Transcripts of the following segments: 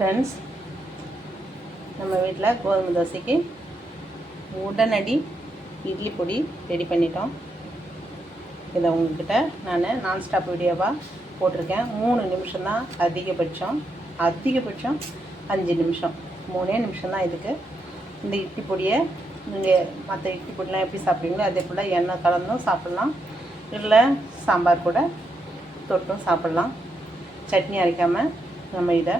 Friends நம்ம வீட்டில் கோதுமை தோசைக்கு உடனடி இட்லி பொடி ரெடி பண்ணிட்டோம். இதை உங்ககிட்ட நான் நான்ஸ்டாப் வீடியோவாக போட்டிருக்கேன். மூணு நிமிஷம் தான் அதிகபட்சம். அதிகபட்சம் அஞ்சு நிமிஷம். மூணே நிமிஷம் தான் இதுக்கு. இந்த இட்லி பொடியை நீங்கள் மற்ற இட்லி பொடிலாம் எப்படி சாப்பிட்றீங்களோ அதே போல் எண்ணெய் கலந்தும் சாப்பிட்லாம். இல்லை சாம்பார் கூட தொட்டும் சாப்பிட்லாம். சட்னி அரைக்காமல் நம்ம இதை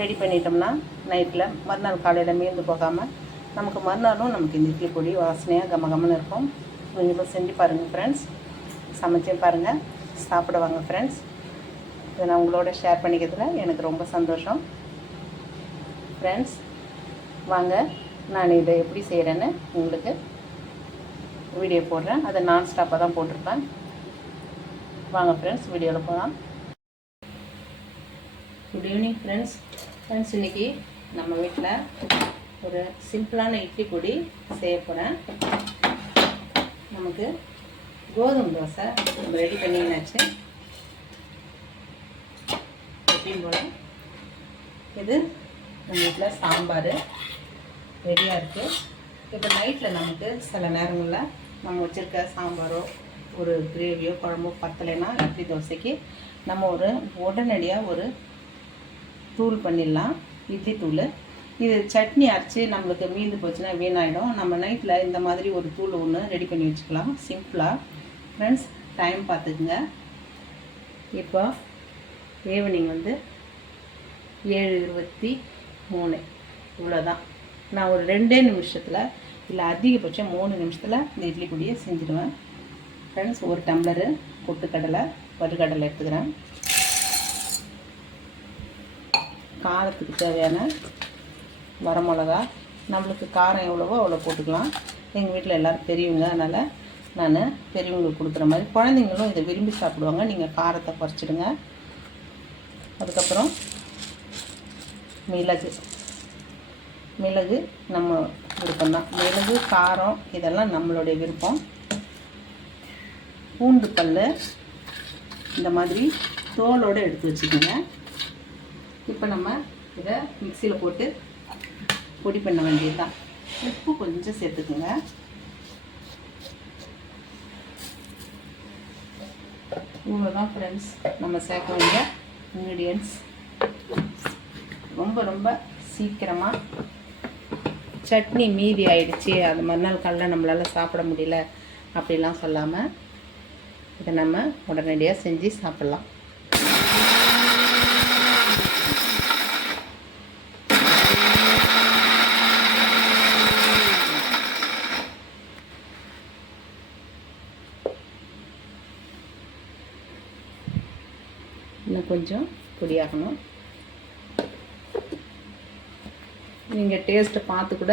ரெடி பண்ணிட்டோம்னா நைட்டில் மறுநாள் காலையில் மீந்து போகாமல் நமக்கு மறுநாளும் நமக்கு இந்த இட்லி பொடி வாசனையாக கம கமன்னு இருக்கும். நீங்களும் செஞ்சு பாருங்கள் ஃப்ரெண்ட்ஸ் சமைச்சே பாருங்கள் சாப்பிடுவாங்க ஃப்ரெண்ட்ஸ் இதை நான் உங்களோட ஷேர் பண்ணிக்கிறதுல எனக்கு ரொம்ப சந்தோஷம். ஃப்ரெண்ட்ஸ் வாங்க. நான் இதை எப்படி செய்கிறேன்னு உங்களுக்கு வீடியோ போடுறேன். அதை நான் ஸ்டாப்பாக தான் போட்டிருப்பேன். வாங்க ஃப்ரெண்ட்ஸ் வீடியோவில் போகலாம் குட் ஈவினிங் ஃப்ரெண்ட்ஸ் ஃப்ரெண்ட்ஸ் இன்றைக்கி நம்ம வீட்டில் ஒரு சிம்பிளான இட்லி பொடி செய்ய போகிறேன் நமக்கு கோதுமை தோசை நம்ம ரெடி பண்ணிங்கனாச்சு எப்பயும் போல் இது நம்ம வீட்டில் சாம்பார் ரெடியாக இருக்குது இப்போ நைட்டில் நமக்கு சில நேரங்களில் நம்ம வச்சுருக்க சாம்பாரோ ஒரு கிரேவியோ குழம்போ பத்தலைன்னா இட்லி தோசைக்கு நம்ம ஒரு உடனடியாக ஒரு தூள் பண்ணிடலாம். இட்லி தூள். இது சட்னி அரைச்சி நம்மளுக்கு மீந்து போச்சுன்னா வீணாயிடும். நம்ம நைட்டில் இந்த மாதிரி ஒரு தூள் ஒன்று ரெடி பண்ணி வச்சுக்கலாம். சிம்பிளாக ஃப்ரெண்ட்ஸ் டைம் பார்த்துக்குங்க. இப்போ ஈவினிங் வந்து ஏழு இருபத்தி மூணு. இவ்வளோதான் நான் ஒரு ரெண்டே நிமிஷத்தில் இல்லை அதிகபட்சம் மூணு நிமிஷத்தில் இந்த இட்லி பொடியை செஞ்சுடுவேன் ஃப்ரெண்ட்ஸ் ஒரு டம்ளரு பொட்டுக்கடலை வறுகடலை எடுத்துக்கிறேன். காரத்துக்கு தேவையான வரமிளகா. நம்மளுக்கு காரம் எவ்வளவோ அவ்வளோ போட்டுக்கலாம். எங்கள் வீட்டில் எல்லோரும் பெரியவங்க அதனால் நான் பெரியவங்களுக்கு கொடுக்குற மாதிரி. குழந்தைங்களும் இதை விரும்பி சாப்பிடுவாங்க. நீங்கள் காரத்தை குறைச்சிடுங்க. அதுக்கப்புறம் மிளகு. மிளகு நம்ம விருப்பம் தான். மிளகு காரம் இதெல்லாம் நம்மளுடைய விருப்பம். பூண்டு பல் இந்த மாதிரி தோலோடு எடுத்து வச்சுக்கோங்க. இப்போ நம்ம இதை மிக்சியில் போட்டு பொடி பண்ண வேண்டியதுதான். உப்பு கொஞ்சம் சேர்த்துக்குங்க. இவ்வளோதான் ஃப்ரெண்ட்ஸ் நம்ம சேர்க்க வேண்டிய இன்க்ரீடியன்ஸ் ரொம்ப ரொம்ப சீக்கிரமாக சட்னி மீதி ஆயிடுச்சு. அது மறுநாள் காலைல நம்மளால் சாப்பிட முடியல. அப்படிலாம் சொல்லாமல் இதை நம்ம உடனடியாக செஞ்சு சாப்பிட்லாம். இன்னும் கொஞ்சம் பொடியாகணும். நீங்கள் டேஸ்ட்டை பார்த்து கூட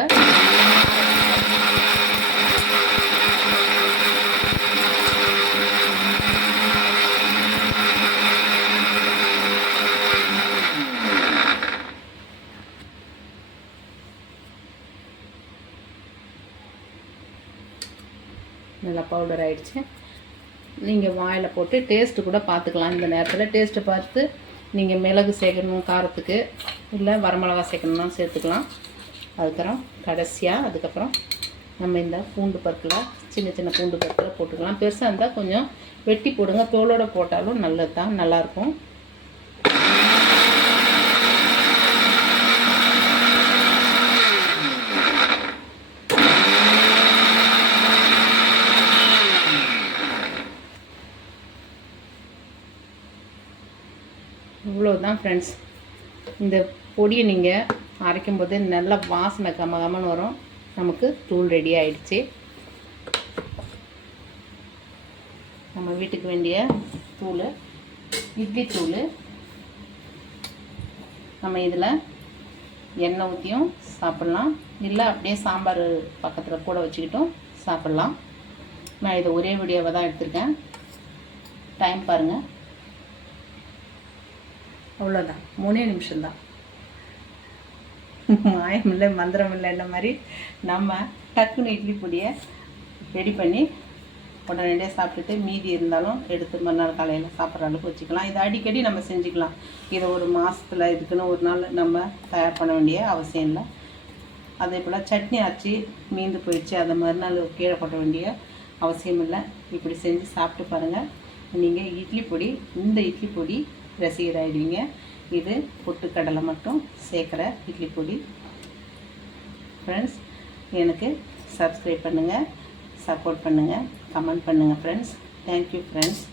நல்லா பவுடர் ஆயிடுச்சு. நீங்கள் வாயில் போட்டு டேஸ்ட்டு கூட பார்த்துக்கலாம் இந்த நேரத்தில் டேஸ்ட்டு பார்த்து நீங்கள் மிளகு சேர்க்கணும் காரத்துக்கு இல்லை வரமிளகா சேர்க்கணும்னா சேர்த்துக்கலாம். அதுக்கப்புறம் கடைசியாக அதுக்கப்புறம் நம்ம இந்த பூண்டு பருக்கில் சின்ன சின்ன பூண்டு பருக்கில் போட்டுக்கலாம். பெருசாக இருந்தால் கொஞ்சம் வெட்டி போடுங்க. தோலோடு போட்டாலும் நல்லது தான் நல்லாயிருக்கும் இவ்வளோ தான் ஃப்ரெண்ட்ஸ் இந்த பொடியை நீங்கள் அரைக்கும் போது நல்ல வாசனை கம கமன்னு வரும். நமக்கு தூள் ரெடி ஆயிடுச்சு. நம்ம வீட்டுக்கு வேண்டிய தூள் இட்லி தூள். நம்ம இதில் எண்ணெய் ஊற்றியும் சாப்பிட்லாம். இல்லை அப்படியே சாம்பார் பக்கத்தில் கூட வச்சுக்கிட்டும் சாப்பிட்லாம். நான் இதை ஒரே வீடியோவை தான் எடுத்திருக்கேன். டைம் பாருங்கள் அவ்வளோதான் மூணே நிமிஷம்தான். மாயம் இல்லை மந்திரம் இல்லைன்ற மாதிரி நம்ம டக்குன்னு இட்லி பொடியை ரெடி பண்ணி உடனடியாக சாப்பிட்டுட்டு மீதி இருந்தாலும் எடுத்து மறுநாள் காலையில் சாப்பிட்ற அளவுக்கு வச்சுக்கலாம். இது அடிக்கடி நம்ம செஞ்சுக்கலாம். இதை ஒரு மாதத்தில் இதுக்குன்னு ஒரு நாள் நம்ம தயார் பண்ண வேண்டிய அவசியம் இல்லை. அதே போல் சட்னி அரைச்சி மீந்து போயிடுச்சு. அதை மறுநாள் கீழே கொட்ட வேண்டிய அவசியம் இல்லை. இப்படி செஞ்சு சாப்பிட்டு பாருங்கள் நீங்கள் இட்லி பொடி இந்த இட்லி பொடி ரசிகராகிடுவீங்க இது பொட்டுக்கடலை மட்டும் சேர்க்குற இட்லி பொடி. ஃப்ரெண்ட்ஸ் எனக்கு சப்ஸ்கிரைப் பண்ணுங்கள் சப்போர்ட் பண்ணுங்கள் கமெண்ட் பண்ணுங்கள் friends thank you friends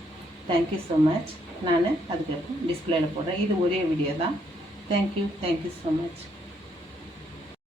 thank you so much நான் அதுக்கப்புறம் டிஸ்பிளேயில் போடுறேன். இது ஒரே வீடியோ தான். Thank you thank you so much